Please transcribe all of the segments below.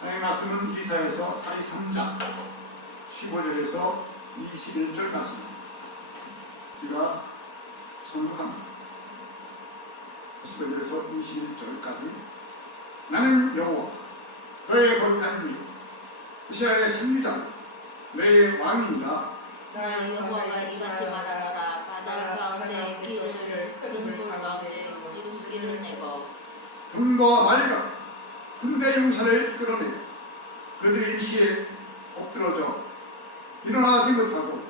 하나님의 말씀은 이사야서 43장 15절에서 21절 말씀입니다. 제가 선곡합니다. 15절에서 21절까지. 나는 여호와 너의 거룩한 이유 이스라엘의 창조자 너의 왕이니라. 나는 여호와가 이같이 말하노라. 바다 가운데 길을 큰 돌 가운데 길을 내고 금과 말과 군대 용사를 끌어내 그들이 일시에 엎드러져 일어나지 못하고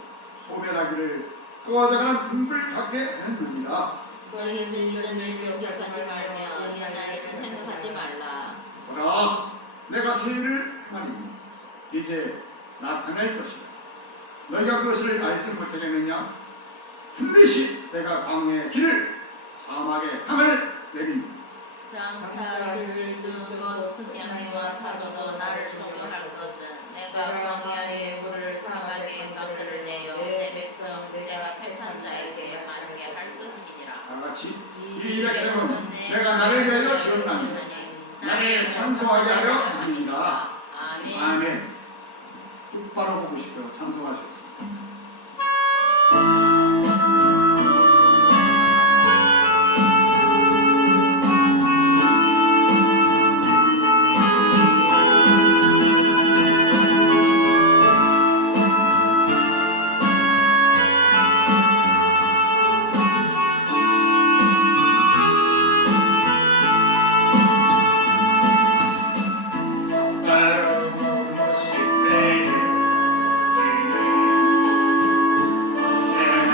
소멸하기를 꺼져가는 불을 갖게 했느니라. 너희들 이전을 기억하지 말며 옛날을 생각하지 말라. 보라, 내가 새 일을 하니 이제 나타낼 것이다. 너희가 그것을 알지 못하겠느냐? 반드시 내가 광야의 길을 사막의 강을 내린다. 장차 길을 쓰는 것 양이와 타도도 나를 종료할 것은 내가 광야의 물을 사막의 강들을 내어 내 백성 내가 택한 자에게 마시게 할 것임이니라. 다같이 이 백성은 내가 나를 위하여 지었나니 나를 찬송하게 하려 합니다. 아멘. 아멘. 똑바로 보고 싶어요. 찬송하시겠습니다. Yeah.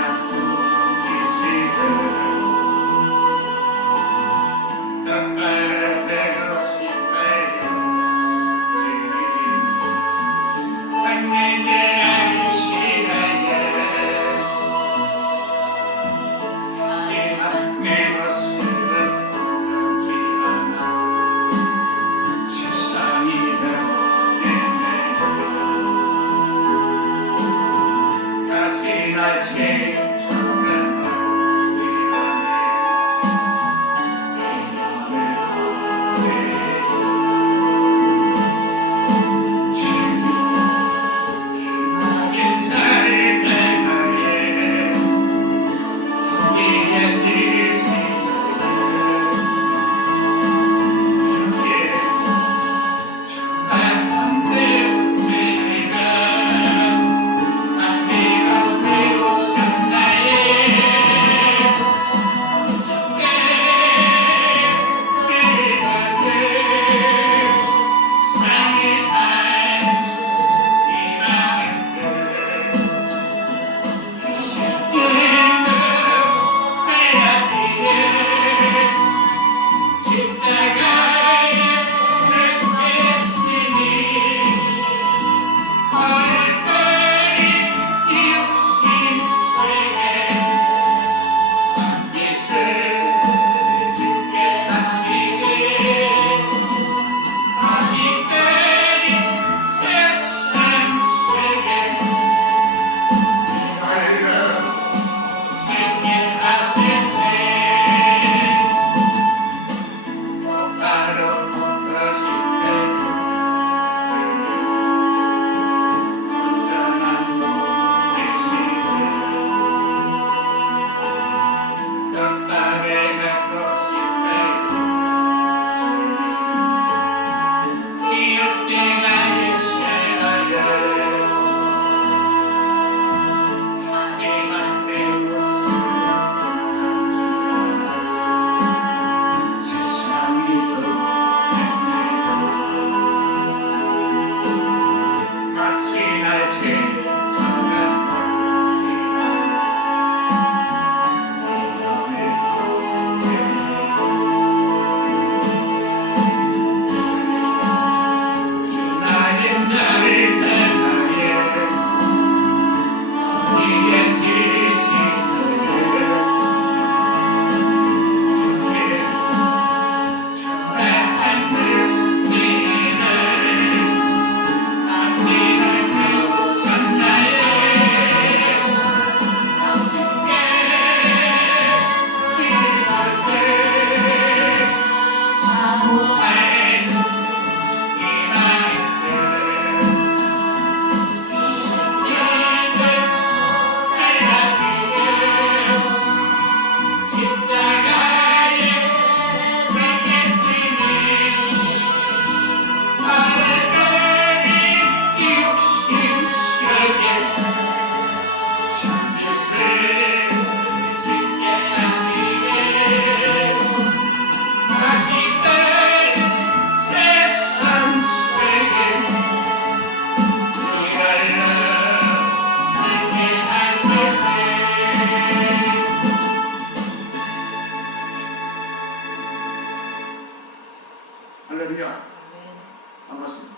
반갑습니다.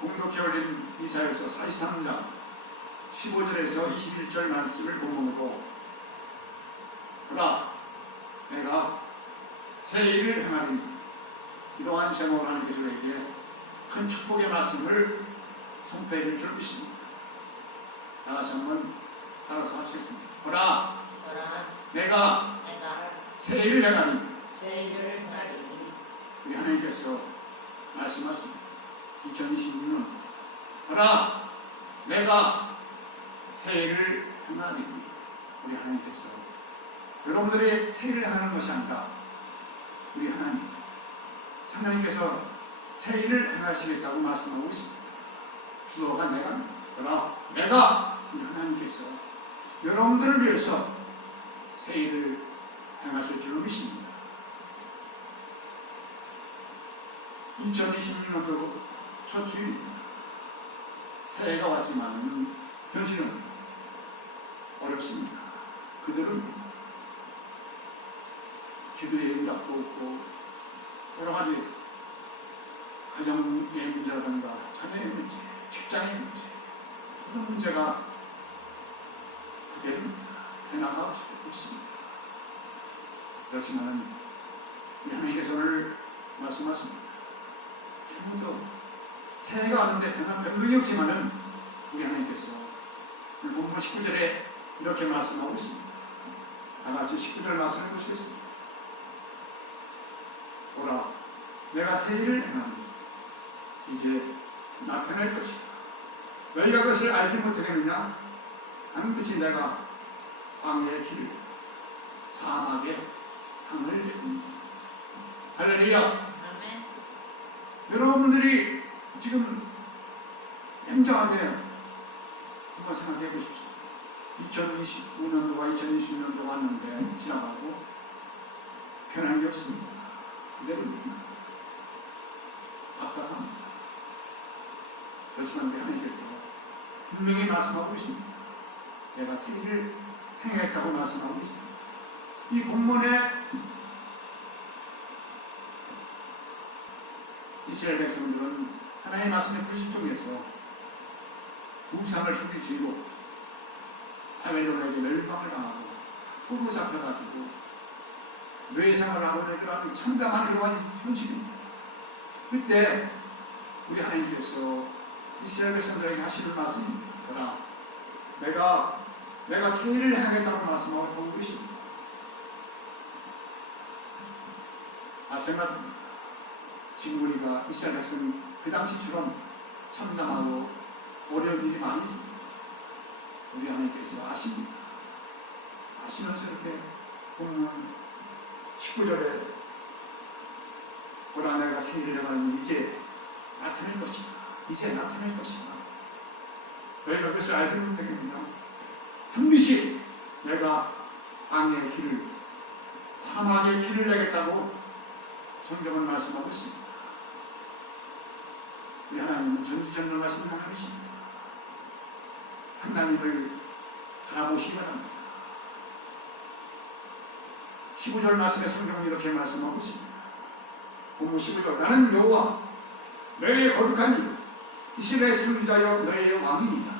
공독해 올린 이사야서 43장 15절에서 21절 말씀을 본문으로 보라 내가 새 일을 행하리니 이러한 제목을 하나님께서 우리에게 큰 축복의 말씀을 선포해 줄 믿습니다. 다 같이 한번 따라서 하시겠습니다. 보라 내가 새 일을 행하리니 우리 하나님께서 말씀하십니다. 2026년 보라 내가 새 일을 행하리니 우리 하나님께서 여러분들의 새 일을 하는 것이 아니라 우리 하나님께서 새 일을 행하시겠다고 말씀하고 있습니다. 주어가 내가 우리 하나님께서 여러분들을 위해서 새 일을 행하실 줄로 믿습니다. 2026년도 첫 주일입니다. 새해가 왔지만 현실은 어렵습니다. 그들은 기도의 응답도 없고 여러 가지 가정의 문제라든가 자녀의 문제, 직장의 문제 그런 문제가 그대로 해나가고 있습니다. 그렇지만 하나님께서 오늘 말씀하십니다. 아무도 새해가 왔는데 변동이 없지만은 우리 하나님께서 오늘 본문 19절에 이렇게 말씀하고 있습니다. 다 같이 19절 말씀해 보시겠습니다. 보라 내가 새 일을 행하니 이제 나타낼 것이다. 너희가 그것을 알지 못하겠느냐? 반드시 내가 광야의 길을 사막의 강을 내리니 할렐루야. 아멘. 여러분들이 지금 냉정하게 한번 생각해 보십시오. 2025년도가 2026년도 왔는데 지나가고 변한 게 없습니다. 그대로입니다. 압박합니다. 그렇지만 우리 하나님께서 분명히 말씀하고 있습니다. 내가 새 일을 행했다고 말씀하고 있습니다. 이 본문에 이스라엘 백성들은 하나님의 말씀의 불순종에서 우상을 섬기고 바벨론에게 멸망을 당하고 포로 잡혀가지고 뇌상을 하고 그런 참담한 이러한 현실입니다. 그때 우리 하나님께서 이스라엘 백성들에게 하시는 말씀입니다. 내가 새 일을 행하겠다고 말씀하고 있습니다. 마찬가지입니다. 지금 우리가 이스라엘 백성 그 당시처럼 참담하고 어려운 일이 많이 있습니다. 우리 하나님께서 아십니다. 아시면서 이렇게 보면 19절에 보라 내가 새 일을 행하니 이제 나타낼 것이다. 이제 나타낼 것이다. 너희가 그것을 알지 못하겠느냐? 반드시 내가 광야의 길을 사막의 길을 내겠다고 성경은 말씀하고 있습니다. 우리 하나님은 전지전능하신 하나님이십니다. 하나님을 바라보시기 바랍니다. 15절 말씀에 성경은 이렇게 말씀하고 있습니다. 본문 15절 나는 여호와 너희의 거룩한 이 이스라엘의 창조자여 너희의 왕이니라.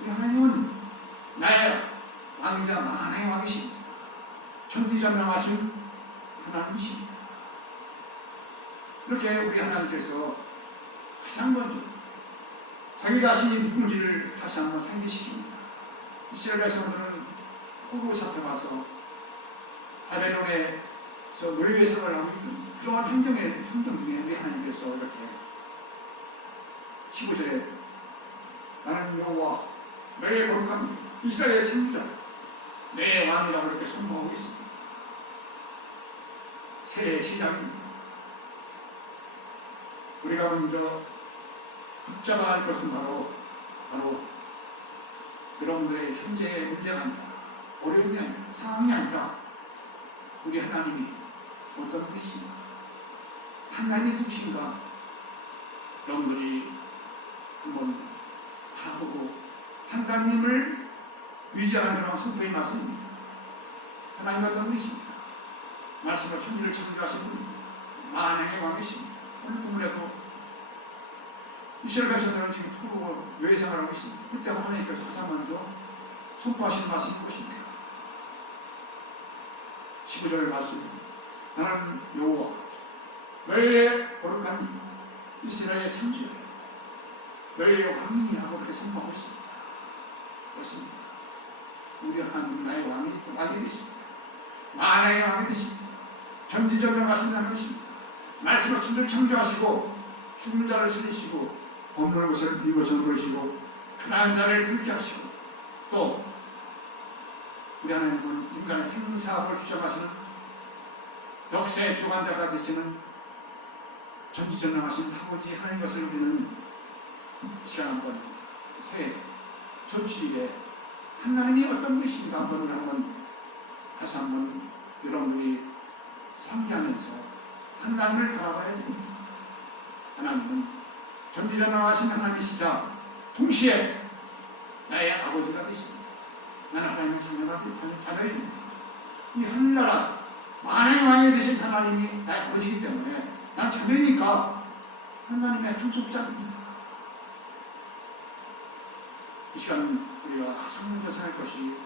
우리 하나님은 나의 왕이자 만왕의 왕이십니다. 전지전능하신 하나님이십니다. 이렇게 우리 하나님께서 가장 먼저 자기 자신이 누군지를 다시 한번 상기시킵니다. 이스라엘 백성들은 포로 잡혀가서 바벨론에서 노예 생활을 하고 있는 그러한 행정 중에 우리 하나님께서 이렇게 15절에 나는 여호와 너희의 거룩한 이스라엘의 창조자 내 왕이라고 이렇게 선포하고 있습니다. 새해의 시작입니다. 우리가 먼저 붙잡아야 할 것은 바로 여러분들의 현재의 문제가 아니라 어려움이 아니라 상황이 아니라 우리 하나님이 어떤 분이신가 하나님이 누구신가 여러분들이 한번 바라보고 하나님을 위지하는 그런 선포의 말씀입니다. 하나님은 어떤 분이십니까? 말씀과 천지를 창조하신 분입니다. 만왕의 왕이십니다. 오늘 본문에도 이스라엘 백성들은 지금 포로 외생활을 하고 있습니다. 그때 하나님께서 가장 먼저 선포하시는 말씀이 무엇입니까? 15절 말씀. 나는 여호와 너희의 거룩한 이 이스라엘의 창조자여 너희의 왕이라고 그렇게 선포하고 있습니다. 그렇습니다. 우리 하나님 나의 왕이 되십니다. 만왕의 왕이 되십니다. 전지전능하신 하나님이십니다. 말씀을 천지를 창조하시고 죽은 자를 살리시고 없는 것을 이것을 보이시고 가난한 자를 굵게 하시고 또 우리 하나님은 인간의 생사업을 주장하시는 역사의 주관자가 되시는 전지전능하신 아버지 하나님 것을 우리는 시간 한번 새해 조치일에 하나님이 어떤 분이신가 한번 다시 한번 여러분들이 상기하면서 하나님을 바라봐야 됩니다. 하나님은 전지전능하신 하나님이시자 동시에 나의 아버지가 되십니다. 나는 하나님의 자녀입니다. 이 하늘나라 만왕의 왕이 되신 하나님이 나의 아버지이기 때문에 난 자녀이니까 하나님의 상속자입니다. 이 시간 우리가 가장 먼저 생각할 것이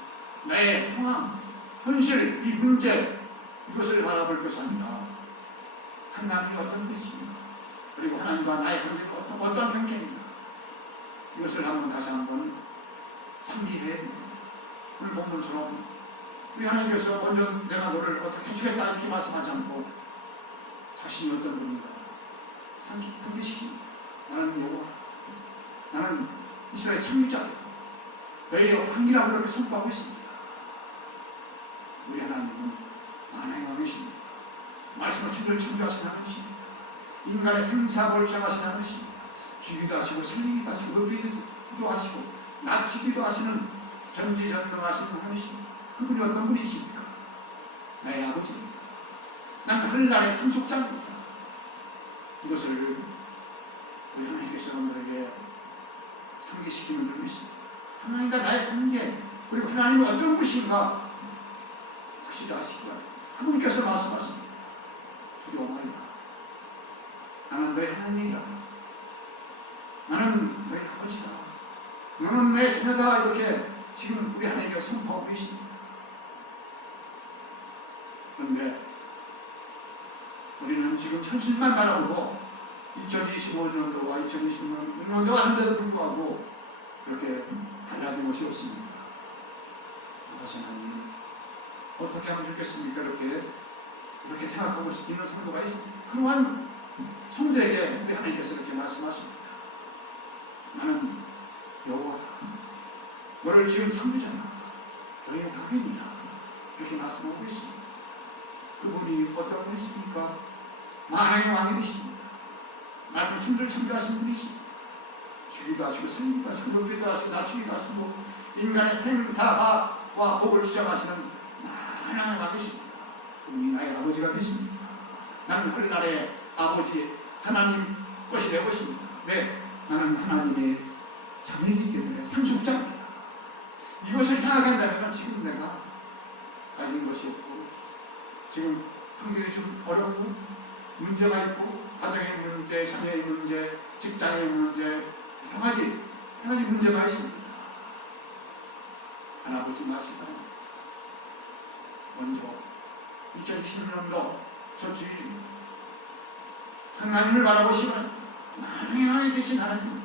나의 상황, 현실, 이 문제 이것을 바라볼 것이 아니라 하나님이 어떤 분이십니까? 그리고 하나님과 나의 관계가 어떤 관계인가? 이것을 다시 한번 상기해야 됩니다. 오늘 본문처럼 우리 하나님께서 먼저 내가 너를 어떻게 해주겠다 이렇게 말씀하지 않고 자신이 어떤 분인가 상기시킵니다. 나는 여호와, 나는 이스라엘 창조자요, 너희의 왕이라고 그렇게 선포하고 있습니다. 우리 하나님은 만왕의 왕이십니다. 말씀을 천지를 창조하신 하나님이십니다. 인간의 생사를 주장하신 하나님이십니다. 주기도 하시고 살리기도 하시고 높이기도 하시고 낮추기도 하시는 전지전능하신 하나님이십니다. 그분이 어떤 분이십니까? 나의 아버지입니다. 나는 하늘나라의 상속자입니다. 이것을 우리 하나님께서 여러분들에게 상기시키는 줄 믿습니다. 하나님과 나의 관계, 그리고 하나님이 어떤 분이신가 확실히 아시기 바랍니다. 그분께서 말씀하십니다. 두려워 말라. 나는 너의 하나님이라. 나는 너의 아버지다. 너는 내 자녀다. 이렇게 지금 우리 하나님께서 선포하고 계십니다. 그런데 우리는 지금 현실만 바라보고 2025년도와 2026년도 하는데도 불구하고 그렇게 달라진 것이 없습니다. 아버지 하나님 어떻게 하면 좋겠습니까? 이렇게 생각하고 있는 성도가 있습니다. 그러한 성도에게 우리 하나님께서 이렇게 말씀하십니다. 나는 여호와 너를 지은 창조자라. 너의 왕이니라. 이렇게 말씀하고 계십니다. 그분이 어떤 분이십니까? 만왕의 왕이십니다. 말씀을 천지를 창조하신 분이십니다. 주기도 하시고 살리기도 하시고 높이기도 하시고 낮추기도 하시고 인간의 생사와 복을 주장하시는 만왕의 왕이십니다. 그분이 나의 아버지가 되십니다. 나는 하늘나라의 아버지 하나님 것이 내 것입니다. 네, 나는 하나님의 자녀이기 때문에 상속자입니다. 이것을 생각한다면 지금 내가 가진 것이 없고 지금 환경이 좀 어렵고 문제가 있고 가정의 문제, 자녀의 문제, 직장의 문제 여러 가지 문제가 있습니다. 하나 보지 마시다. 먼저 2020년도 저 주일 하나님을 바라보시기 바랍니다. 하나님이 되신 하나님,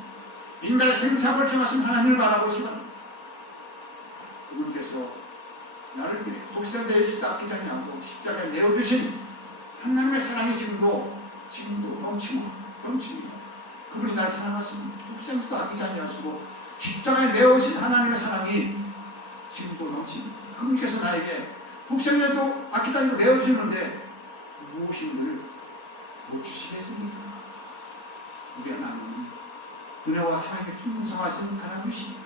인간의 생사를 정하신 하나님을 바라보시기 바랍니다. 그분께서 나를 위해 독생자 예수도 아끼지 않고 십자가에 내어주신 하나님의 사랑이 지금도 넘칩니다. 그분이 날 사랑하십니다. 독생자도 아끼지 않으시고 십자가에 내어오신 하나님의 사랑이 지금도 넘칩니다. 그분께서 나에게 독생자도 아끼지 않고 내어주시는데 무엇인를 못 주시겠습니까? 우리 하나님은 은혜와 사랑에 풍성하신 하나님이십니다.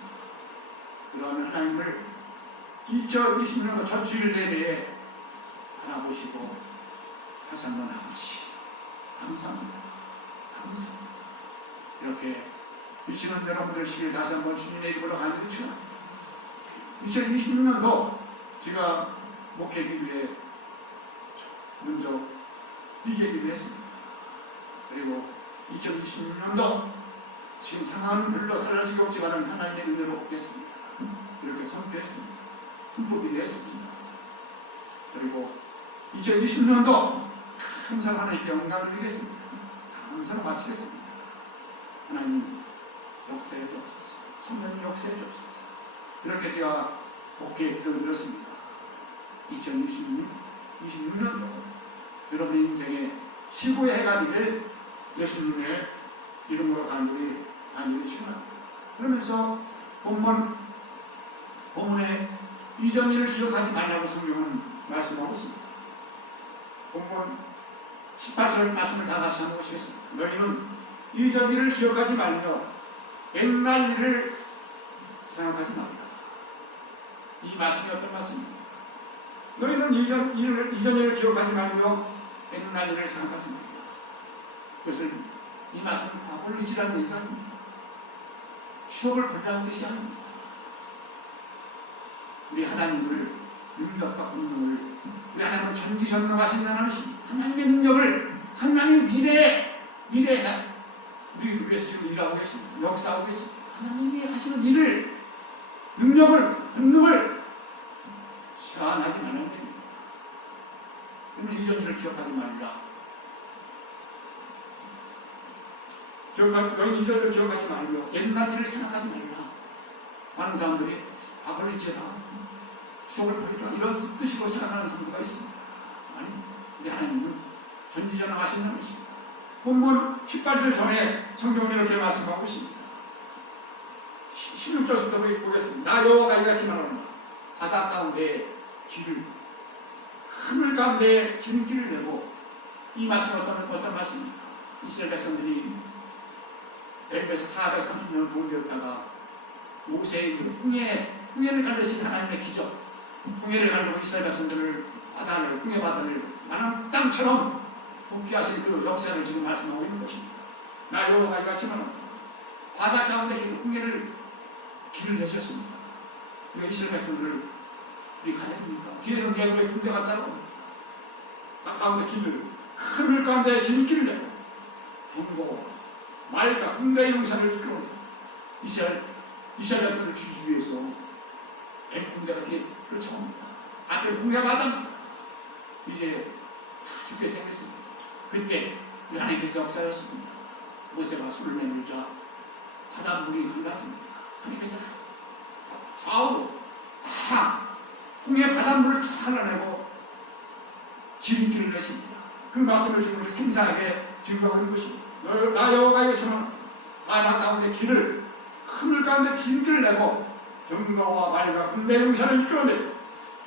그러한 하나님을 2020년도 첫 주일 예배에 바라보시고 다시 한번 아버지 감사합니다. 이렇게 유치원 여러분들 시를 다시 한번 주님의 이름으로 간절히 축원합니다. 2026년도 제가 목회 기도에 먼저 이 얘기를 했습니다. 그리고 2026년도 지금 상황은 별로 달라지고 없지만 하나님의 은혜로 얻겠습니다. 이렇게 선포했습니다. 선포기도 했습니다. 그리고 2020년도 감사로 하나님께 영광을 드리겠습니다. 감사로 마치겠습니다. 하나님 역사해 주옵소서. 성령님 역사해 주옵소서. 이렇게 제가 목회에 기도를 드렸습니다. 2026년도 여러분의 인생의 최고의 해가 되길 예수님의 이름으로 간절히 축원합니다. 그러면서 본문에 이전 일을 기억하지 말라고 성경은 말씀하고 있습니다. 본문 18절 말씀을 다 같이 한번 보시겠습니다. 너희는 이전 일을 기억하지 말며 옛날 일을 생각하지 말라. 이 말씀이 어떤 말씀입니까? 너희는 이전 일을 기억하지 말며 옛날 일을 생각하지 말라. 그것을 이 말씀은 과거를 잊으라는 얘기가 아닙니다. 추억을 버리라는 뜻이 아닙니다. 우리 하나님을 능력과 권능을 우리 하나님은 전지전능하신 하나님이십니다. 하나님의 능력을 하나님 미래에 우리 위해서 지금 일하고 계십니다. 역사하고 계십니다. 하나님이 하시는 일을 능력을 권능을 제한하지 말라는 겁니다. 그러면 이전 일을 기억하지 말라. 너희 이전을 기억하지 말며 옛날 일을 생각하지 말라. 많은 사람들이 과거를 잊어라, 추억을 버리라 이런 뜻으로 생각하는 사람들이 있습니다. 아니, 우리 하나님은 전지전능하신 하나님이십니다. 본문 18절 전에 성경은 이렇게 말씀하고 있습니다. 16절부터 보겠습니다. 나 여호와가 이같이 말하노라. 바다 가운데 길을, 하늘 가운데 기름길을 내고. 이 말씀은 어떤 말씀입니까? 이스라엘 백성들이 애굽에서 430년을 종되었다가 모세의 홍해를 가르신 하나님의 기적, 홍해를 가르고 이스라엘 백성들을 홍해 바다를 많은 땅처럼 복귀하신 그 역사를 지금 말씀하고 있는 것입니다. 나 여호와가 이같이 말합니다. 바다 가운데 홍해를 길을 내셨습니다. 왜 이스라엘 백성들을 우리 가야 됩니까? 뒤에는 애굽의 군대가 따라옵니다. 가운데 길을, 하늘 가운데 길을 내고 경고 말과 군대의 용사를 이끌어내 이스라엘 백성을 죽이기 위해서 애굽 군대가 뒤에 쫓아옵니다. 앞에 홍해 바다입니다. 이제 죽게 생겼습니다. 그때 우리 하나님께서 역사하셨습니다. 모세가 술을 내밀자 바닷물이 흘러집니다. 하나님께서 좌우로 다 홍해 바닷물을 다 흘러내고 지름길을 내십니다. 그 말씀을 지금 우리 생생하게 증거하고 있는 것입니다. 나 여호와가 이처럼 바다 가운데 길을, 하늘 가운데 기름길을 내고 병거와 말과 군대 용사를 이끌어내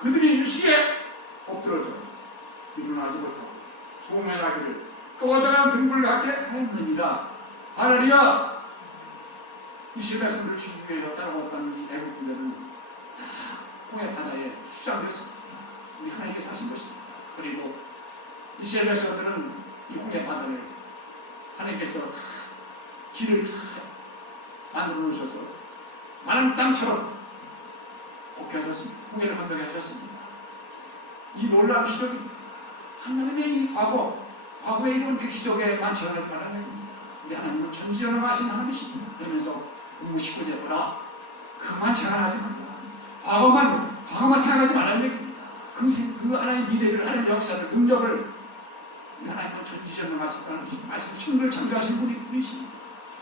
그들이 일시에 엎드러져 일어나지 못하고 소멸하기를 꺼져간 등불 같게 하였느니라. 하나리야. 이스라엘 백성들을 죽이기 위해서 따라왔던 이 애굽 군대는 다 홍해 바다에 수장됐습니다. 우리 하나님께서 하신 것입니다. 그리고 이스라엘 백성들은 이 홍해 바다를 하나님께서 길을 다 만들어 놓으셔서 많은 땅처럼 복귀하셨습니다. 홍해를 건너게 하셨습니다. 이 놀라운 기적입니다. 하나님의 이 과거에 이런 그 기적에 만취하지 말아야 됩니다. 우리 하나님은 전지전능하신 하나님이십니다. 그러면서 본문 19절에 보라. 그만 생각하지 말라. 과거만 생각하지 말아야 됩니다. 그 하나님의 미래를, 하나님의 역사를, 능력을 하나님은 전지전능하신 하나님이십니다. 말씀 천국을 창조하신 분이십니다.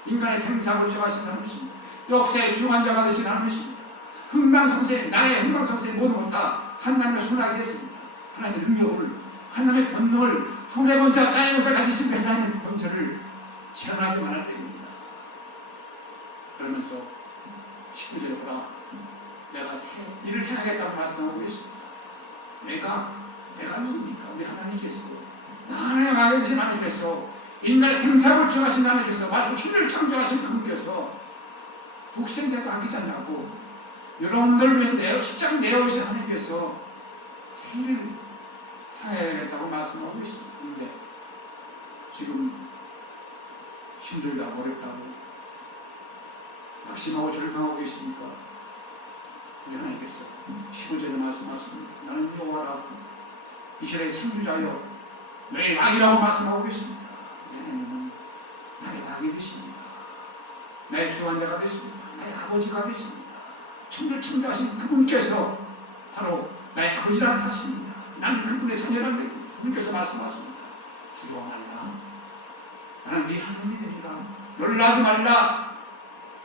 인간의 생사를 주하신 하나님이십니다. 역사의 중환자가 되신 하나님이십니다. 흥망성쇠, 나라의 흥망성쇠 모든 것 다 하나님의 손아귀에 있습니다. 하나님의 능력을, 하나님의 권능을, 하나님의 권세와 나라의 권세를 가지신 그 하나님의 권세를 제한하지 말아야 됩니다. 그러면서 19절에 보라. 내가 새 일을 해야겠다고 말씀하고 있습니다. 내가 누굽니까? 우리 하나님께서, 하나님 아버지 하나님께서, 인간의 생사를 주하신 하나님께서, 말씀 천지를 창조하신 그분께서 독생자가 아끼지 않냐고 여러분들을 위해서 십자가 내어오신 하나님께서 새 일을 해야겠다고 말씀하고 있습니다. 그런데 지금 힘들다고 어렵다고 낙심하고 절망하고 계십니까? 우리 하나님께서 15절에 말씀하십니다. 나는 여호와라. 이스라엘의 창조자여 너의 왕이라고 말씀하고 계십니다. 우리 하나님은 하게 되십니다. 나의 주관자가 되십니다. 나의 아버지가 되십니다. 천주천자하신 그분께서 바로 나의 아버지라는 사실입니다. 나는 그분의 자녀라는 그분께서 말씀하십니다. 두려워 말라. 나는 네 하나님이니라. 놀라지 말라.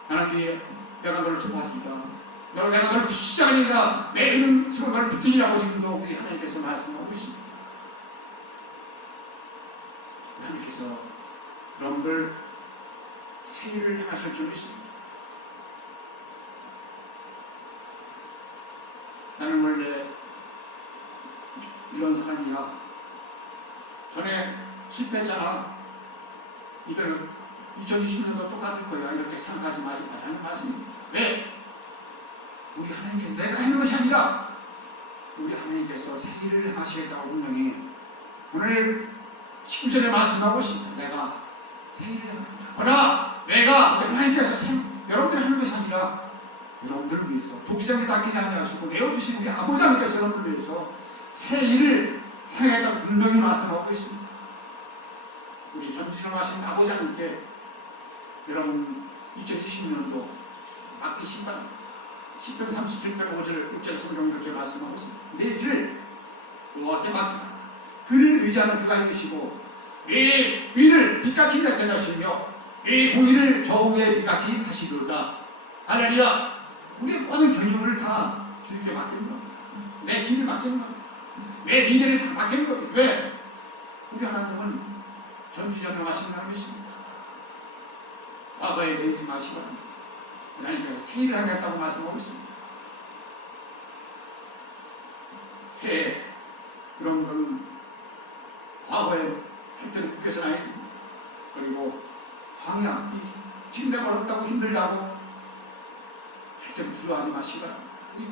나는 내가 너를 도와주리라. 내가 너를 주시자니라. 내 이름 서로 너를 붙들리라고 지금도 우리 하나님께서 말씀하고 있습니다. 하나님께서 여러분들 새 일을 행하실 줄 믿습니다. 나는 원래 이런 사람이야. 전에 실패했잖아. 이거는 2020년도 똑같을 거야. 이렇게 생각하지 마시라는 말씀입니다. 왜? 우리 하나님께서 내가 하는 것이 아니라 우리 하나님께서 새 일을 행하시겠다고 분명히 오늘 19절에 말씀하고 있습니다. 내가 새 일을 행한다. 보라, 내가 우리 하나님께서 여러분들이 하는 것이 아니라 여러분들을 위해서 독생에 닦이지 않으시고 내어주신 우리 아버지 하나님께서 여러분들을 위해서 새 일을 행하겠다고 분명히 말씀하고 있습니다. 우리 전지전하신 아버지 하나님께 여러분 2020년도 맡기신 바랍니다. 10편 37편 5절 6절 성경 이렇게 말씀하고 있습니다. 내 일을 여호와께 맡기라. 그를 의지하는 그가 이루시고 이 위를 빛같이 나타내시며 이 공의를 저 위에 빛같이 하시리로다. 할렐루야. 우리의 모든 경영을 다 주님께 맡기는 겁니다. 내 길을 맡기는 겁니다. 내 미래를 다 맡기는 겁니다. 왜? 우리 하나님은 전지전능하신 하나님이십니다. 과거에 매이지 마시고 하나님께서 새 일을 하겠다고 말씀하고 있습니다. 새 여러분들은 과거에 절대로 국회에서 아닙니다. 그리고 광야, 지금 내가 어렵다고 힘들다고 절대로 두려워하지 마시고 이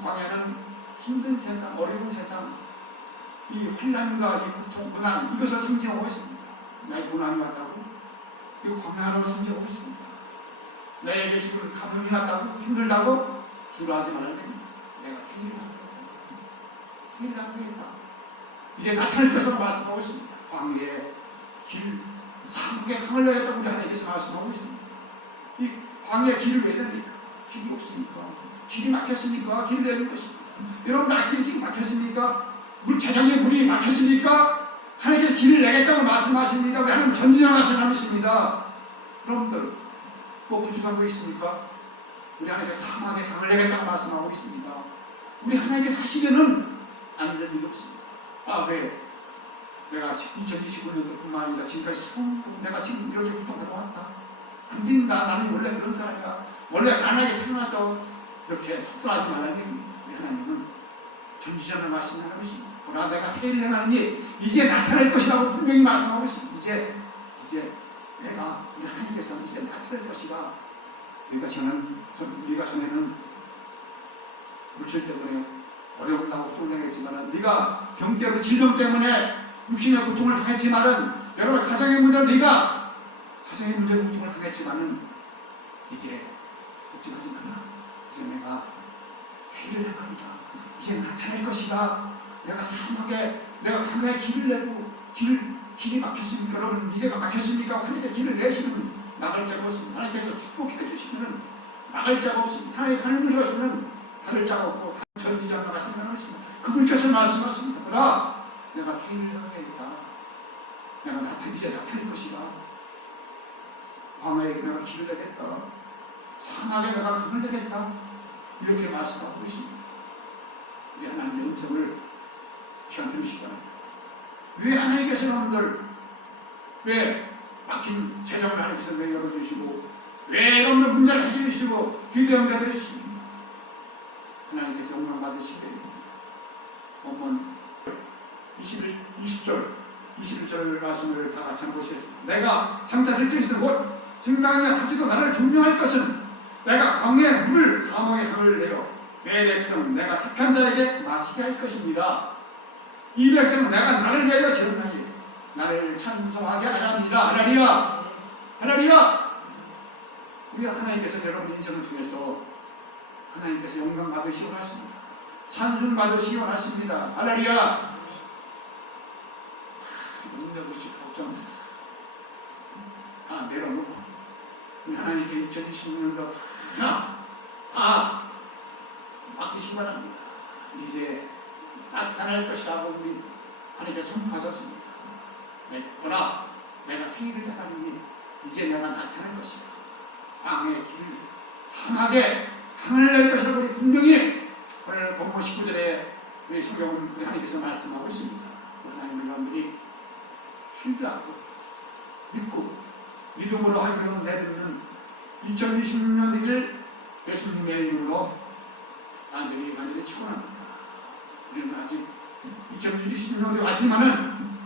광야는 힘든 세상, 어려운 세상, 이 환난과 이 고통, 고난 이것을 승진하고 있습니다. 나의 고난이 왔다고 이 광야로 승진하고 있습니다. 나에게 죽을 감염이 왔다고 힘들다고 두려워하지 말아야 됩니다. 내가 새 일을 하겠다. 새 일을 하겠다. 이제 나타날 것으로 말씀하고 있습니다. 광야의 길, 사막의 강을 내겠다고 우리 하나님께서 말씀하고 있습니다. 이 광야의 길을 왜 냅니까? 길이 없으니까. 길이 막혔으니까 길을 내는 것입니다. 여러분 앞길이 지금 막혔습니까? 재정의 물이 막혔습니까? 하나님께서 길을 내겠다고 말씀하십니다. 우리 하나님 전지전능하신 하나님이십니다. 여러분들 뭐 부족한 거 있습니까? 우리 하나님께서 사막의 강을 내겠다고 말씀하고 있습니다. 우리 하나님께서 하시면은 안 되는 일이 없습니다. 아, 왜? 내가 2029년도뿐만 아니라 지금까지 내가 지금 이렇게 고통받아 왔다. 안 된다. 나는 원래 그런 사람이야. 원래 가난하게 태어나서 이렇게 속도하지 말라는 얘기입니다. 우리 하나님은 전지전능하신 하나님이십니다. 보라, 내가 새 일을 행하느니 이제 나타날 것이라고 분명히 말씀하고 있습니다. 이제 내가 우리 하나님께서 이제 나타날 것이다. 우리가 전에는 물질 때문에 어려움과 고통을 당했지만 네가 병 때문에 질병 때문에 육신의 고통을 당했지만은 여러분 가정의 문제로 네가 가정의 문제로 고통을 당했지만은 이제 걱정하지 마라. 이제 내가 새 일을 행한다. 이제 나타날 것이다. 내가 사막에 내가 광야에 길을 내고 길이 막혔습니까? 여러분 미래가 막혔습니까? 하나님의 길을 내시면 나갈 자가 없습니다. 하나님께서 축복해 주시면 나갈 자가 없습니다. 하나님의 삶을 주시면 다를 자가 없고 전지전능하신 하나님이십니다. 그분께서 말씀하십니다. 보라, 내가 새 일을 하겠다. 내가 이제 나타날 것이다. 광야에 내가 길을 내겠다. 사막에 내가 강을 내겠다. 이렇게 말씀하고 있습니다. 우리 하나님의 음성을 시간 들으시기 바랍니다. 왜 하나님께서 여러분들 왜 막힌 재정을 하나님께서 왜 열어주시고 왜 여러분들 문제를 해주시고 기도 연결해 주십니까? 하나님께서 영광 받으시게 됩니다. 본문 21절 말씀을 다 같이 한번 보시겠습니다. 내가 장차 될 것은 곧 승당이나 타주도 나를 존경할 것은 내가 광야의 물을 사막의 강을 내어 내 백성은 내가 택한 자에게 마시게 할 것입니다. 이 백성은 내가 나를 위하여 지었나니 나를 찬송하게 하나니라. 할렐루야. 할렐루야. 우리 하나님께서 여러분 인생을 통해서 하나님께서 영광 받으시기 원하십니다. 찬송 받으시기 원하십니다. 할렐루야. 문제없이 걱정 하나님께 2026년도 다 맡기시기 바랍니다. 이제 나타날 것이라고 우리 하나님께 선포하셨습니다. 보라, 내가 생일을 해가니 이제 내가 나타날 것이다. 광야의 길을 사막에 강을 낼 것이라고 우리 분명히 오늘 본문 19절에 우리 성경은 우리 하나님께서 말씀하고 있습니다. 하나님의 여러분들이 신뢰하고 믿고 믿음으로 하기로 내딛는 2026년 되길 예수님의 이름으로 나들이 완전히 축원합니다. 우리는 아직 2026년에 왔지만은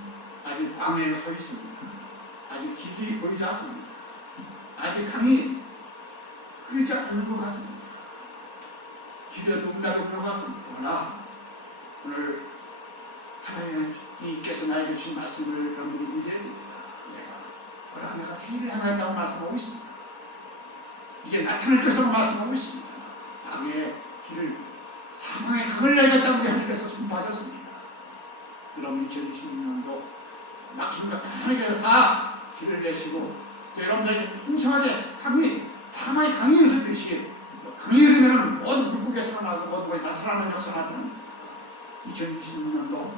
아직 광야에 서 있습니다. 아직 길이 보이지 않습니다. 아직 강이 흐르지 않는 것 같습니다. 길에도 물나게 없는 것 같습니다. 그러나 오늘 하나님께서 나에게 주신 말씀을 여러분들이 믿어야 됩니다. 내가 생일을 향하였다고 말씀하고 있습니다. 이제 나타날 것으로 말씀하고 있습니다. 강의 길을 사망에 흘러야겠다고 하나님께서 선포하셨습니다. 여러분 2026년도 막힌 것 하나님께서 다 길을 내시고 또 여러분들에게 풍성하게 사망의 강이 흐르듯이 강이 흐르면 모든 물고기가 살아나고 모든 것이 다 살아나는 역사가 나타납니다. 2026년도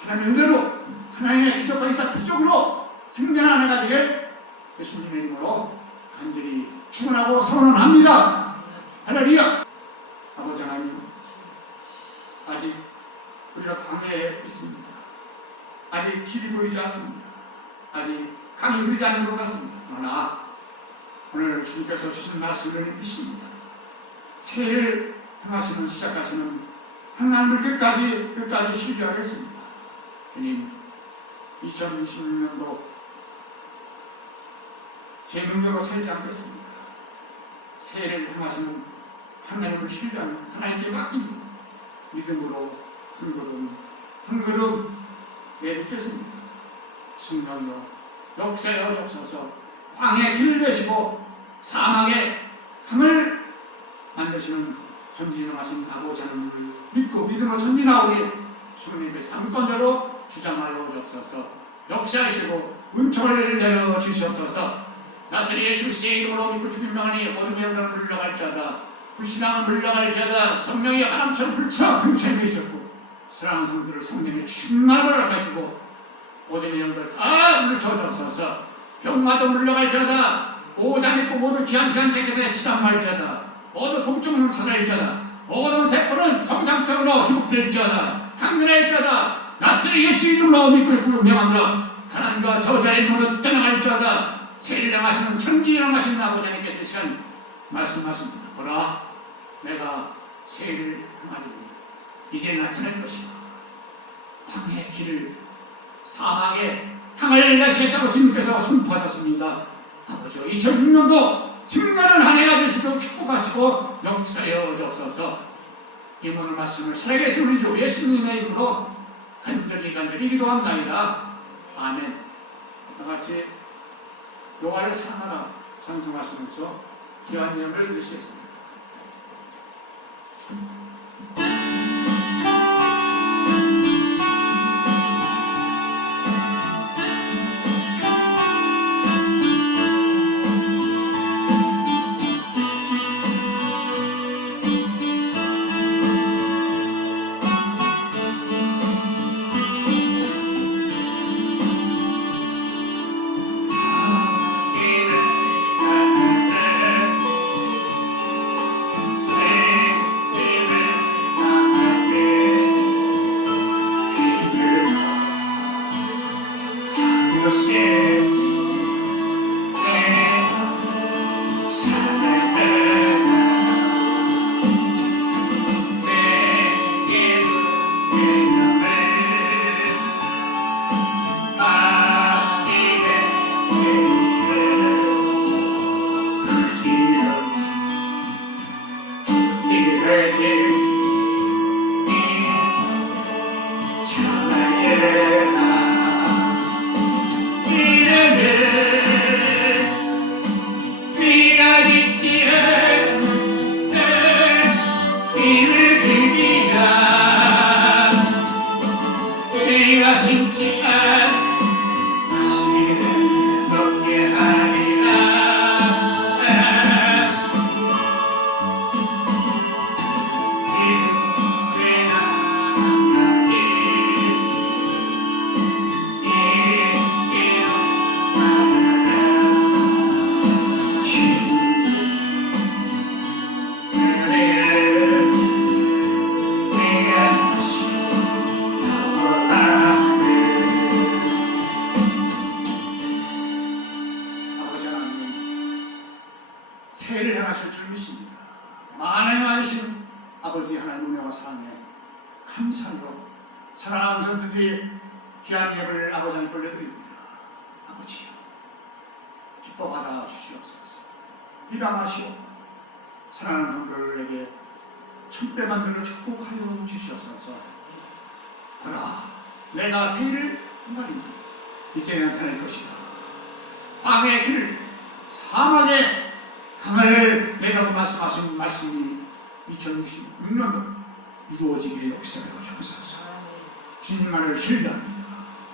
하나님의 은혜로 하나님의 기적과 이사 기적으로 승전한 해가 되길 예수님의 이름으로 간절히 축원하고 선언합니다. 할렐루야. 아버지 하나님, 아직 우리가 광야에 있습니다. 아직 길이 보이지 않습니다. 아직 강이 흐르지 않는 것 같습니다. 그러나 오늘 주님께서 주신 말씀을 믿습니다. 새해를 향하시는 시작하시는 하나님을 끝까지 신뢰하겠습니다. 주님, 2026년도 제 능력으로 살지 않겠습니다. 새해를 향하시는 하나님을 신뢰하는 하나님께 맡긴 믿음으로 한 걸음 내딛겠습니다. 순간요 역사여 주옵소서. 황해 길을 내시고 사막에 강을 만드시는 전진하신 아버지 하나님을 믿고 믿음으로 전진하오니 주님께서 강권자로 주장하여 주옵소서. 역사하시고 은총을 내려주시옵소서. 나스리 예수의 이름으로 믿고 주님만이 모든 영광을 물러갈 자다. 불신앙을 물러갈 자다. 성령이 바람처럼 불쳐 승천해 주셨고 사랑하는 성들을 성령의 충만을 하시고 모든 영광을 다 물쳐 주옵소서. 병마도 물러갈 자다. 오장 있고 모든 귀한 새끼들의 치단 말 자다. 모든 통증은 사라질 자다. 모든 세포는 정상적으로 회복될 자다. 강건할 자다. 나스리 예수 이름으로 믿고 명하노라. 가난과 저자의 눈으로 떠나갈 자다. 새를 향하시는 천지를 향하시는 아버지 하나님께서 시간 말씀하십니다. 보라, 내가 새를 향하리니 이제 나타날 것이다. 광야의 길을 사막에 향을 내시겠다고 주님께서 선포하셨습니다. 아버지, 2006년도 증가는 한 해가 될 수 있도록 축복하시고 역사여 주옵소서. 이 오늘 말씀을 살아계신 우리 주 예수님의 이름으로 간절히 기도합니다. 아멘. 다같이 여호와를 사랑하라 찬송하시면서 귀한 예물을 드리시겠습니다. 새 은혜와 사랑에 감사로 사랑하는 성도들이 귀한 예배를 아버지 안에 올려드립니다. 아버지요, 기뻐 받아 주시옵소서. 입양하시오. 사랑하는 성도들에게 천배 만배로 축복하여 주시옵소서. 보라, 내가 새해를 한다니 이제 나타날 것이다. 광야의 길을, 사막의 강을 내라고 말씀하신 말씀이 2066년도 이루어지게 역사하여 주옵소서. 주님만을 신뢰합니다.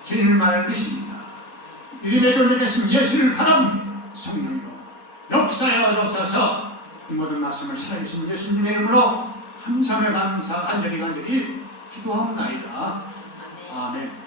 주님만을 믿습니다. 믿음의 존재 되신 예수를 바랍니다. 성령이여 역사하여 주옵소서. 이 모든 말씀을 살아계신 예수님의 이름으로 감사하며 간절히 기도하옵나이다. 아멘.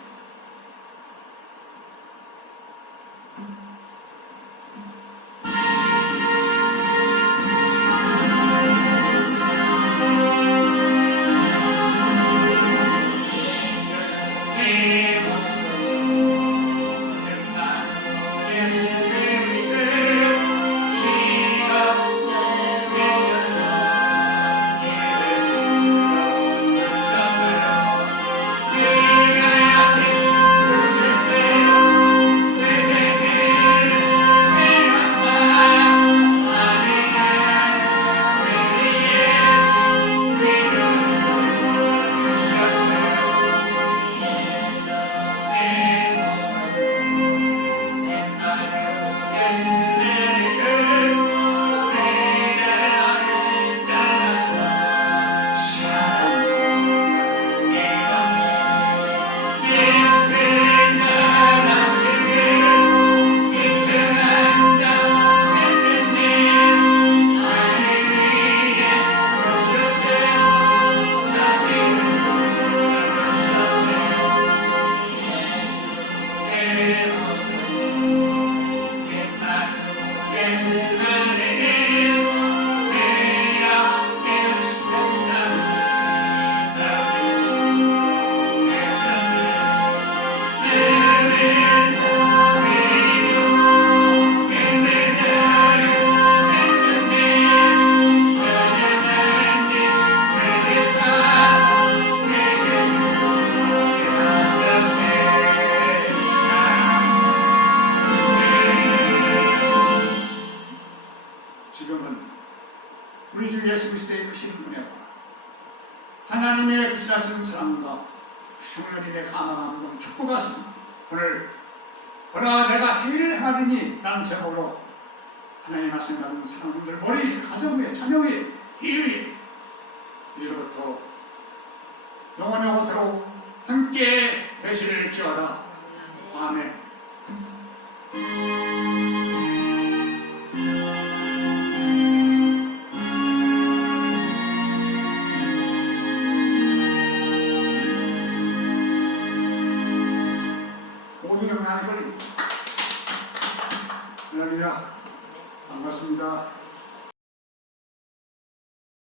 지금은 우리 주 예수 그리스도의 크신 은혜와 하나님의 그 지나신 사랑과 성령님의 감화함과 축복하시니 오늘 보라 내가 새해를 행하리니 라는 제목으로 하나님의 말씀을 받은 사랑분들 머리, 가정 위에, 자녀 위에, 기 위에 이로부터 영원토록 함께 되실지어다. 아멘. 오늘 하나님을 할렐루야 반갑습니다.